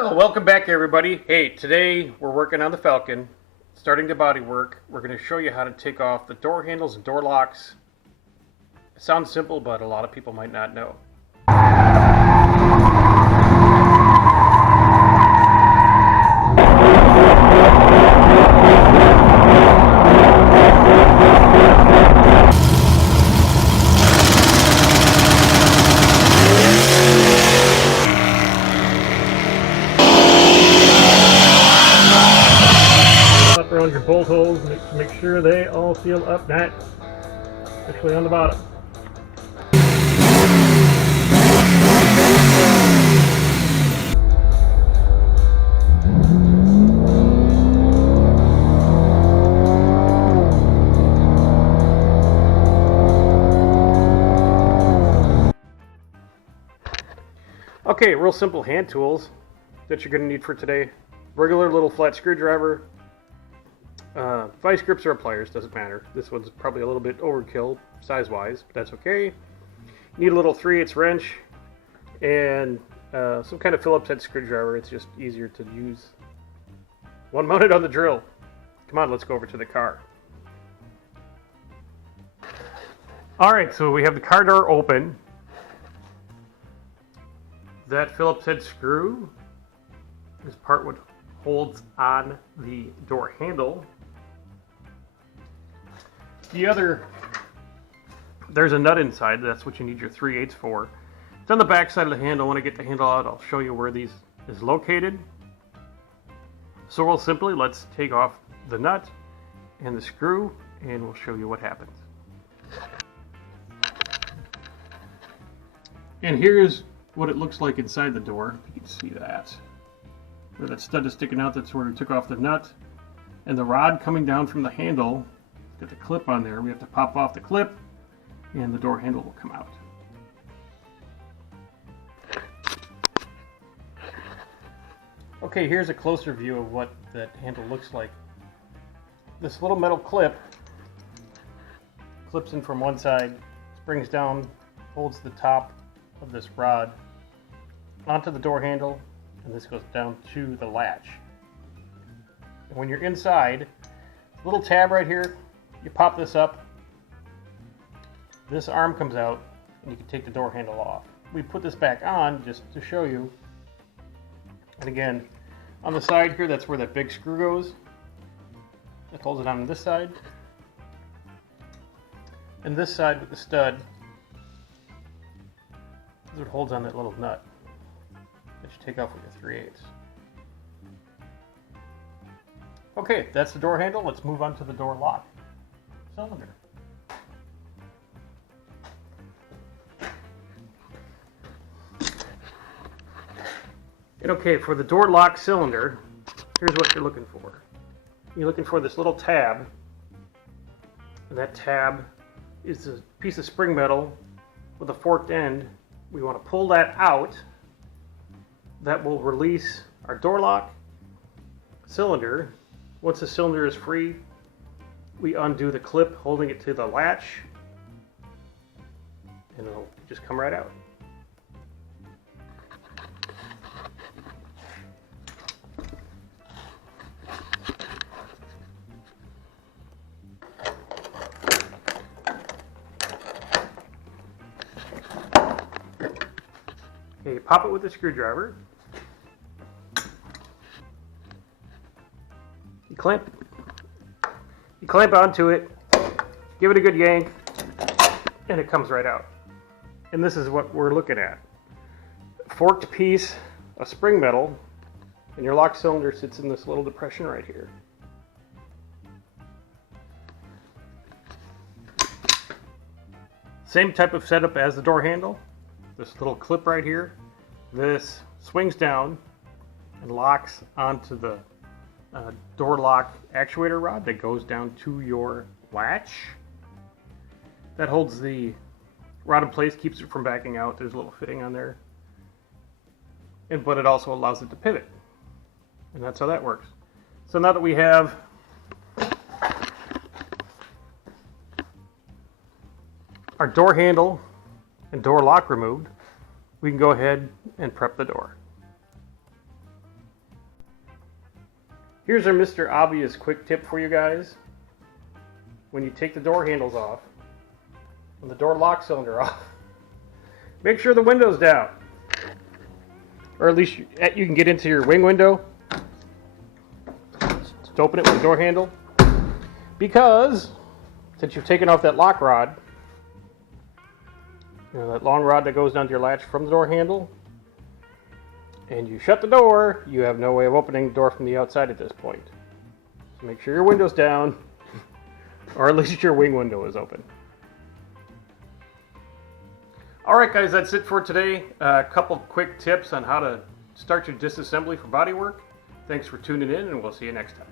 Well, welcome back everybody. Hey, today we're working on the Falcon, starting the body work. We're going to show you how to take off the door handles and door locks. It sounds simple, but a lot of people might not know. Around your bolt holes, make sure they all seal up nice, especially on the bottom. Okay, real simple hand tools that you're going to need for today. Regular little flat screwdriver. Vice grips or pliers, doesn't matter. This one's probably a little bit overkill size-wise, but that's okay. You need a little 3/8 wrench and some kind of Phillips head screwdriver. It's just easier to use. One mounted on the drill. Come on, let's go over to the car. Alright, so we have the car door open. That Phillips head screw is part what holds on the door handle. The other, there's a nut inside, that's what you need your 3/8 for. It's on the back side of the handle. When I get the handle out, I'll show you where these is located. So real simply, let's take off the nut and the screw and we'll show you what happens. And here's what it looks like inside the door. You can see that. Where that stud is sticking out, that's where we took off the nut. And the rod coming down from the handle, got the clip on there. We have to pop off the clip and the door handle will come out. Okay, here's a closer view of what that handle looks like. This little metal clip clips in from one side, springs down, holds the top of this rod onto the door handle, and this goes down to the latch. And when you're inside, little tab right here, you pop this up, this arm comes out, and you can take the door handle off. We put this back on just to show you. And again, on the side here, that's where that big screw goes. It holds it on this side. And this side with the stud, it holds on that little nut that you take off with your 3/8. Okay, that's the door handle. Let's move on to the door lock cylinder. And okay, for the door lock cylinder, here's what you're looking for. You're looking for this little tab, and that tab is a piece of spring metal with a forked end. We want to pull that out. That will release our door lock cylinder. Once the cylinder is free, we undo the clip holding it to the latch, and it'll just come right out. Okay, you pop it with a screwdriver. You clamp onto it, give it a good yank, and it comes right out. And this is what we're looking at. A forked piece of spring metal, and your lock cylinder sits in this little depression right here. Same type of setup as the door handle. This little clip right here, this swings down and locks onto the door lock actuator rod that goes down to your latch. That holds the rod in place, keeps it from backing out. There's a little fitting on there. But it also allows it to pivot. And that's how that works. So now that we have our door handle and door lock removed, we can go ahead and prep the door. Here's our Mr. Obvious quick tip for you guys. When you take the door handles off, and the door lock cylinder off, make sure the window's down. Or at least you can get into your wing window. Just open it with the door handle. Because, since you've taken off that lock rod, you know, that long rod that goes down to your latch from the door handle, and you shut the door, you have no way of opening the door from the outside at this point. So make sure your window's down, or at least your wing window is open. Alright guys, that's it for today. A couple quick tips on how to start your disassembly for bodywork. Thanks for tuning in, and we'll see you next time.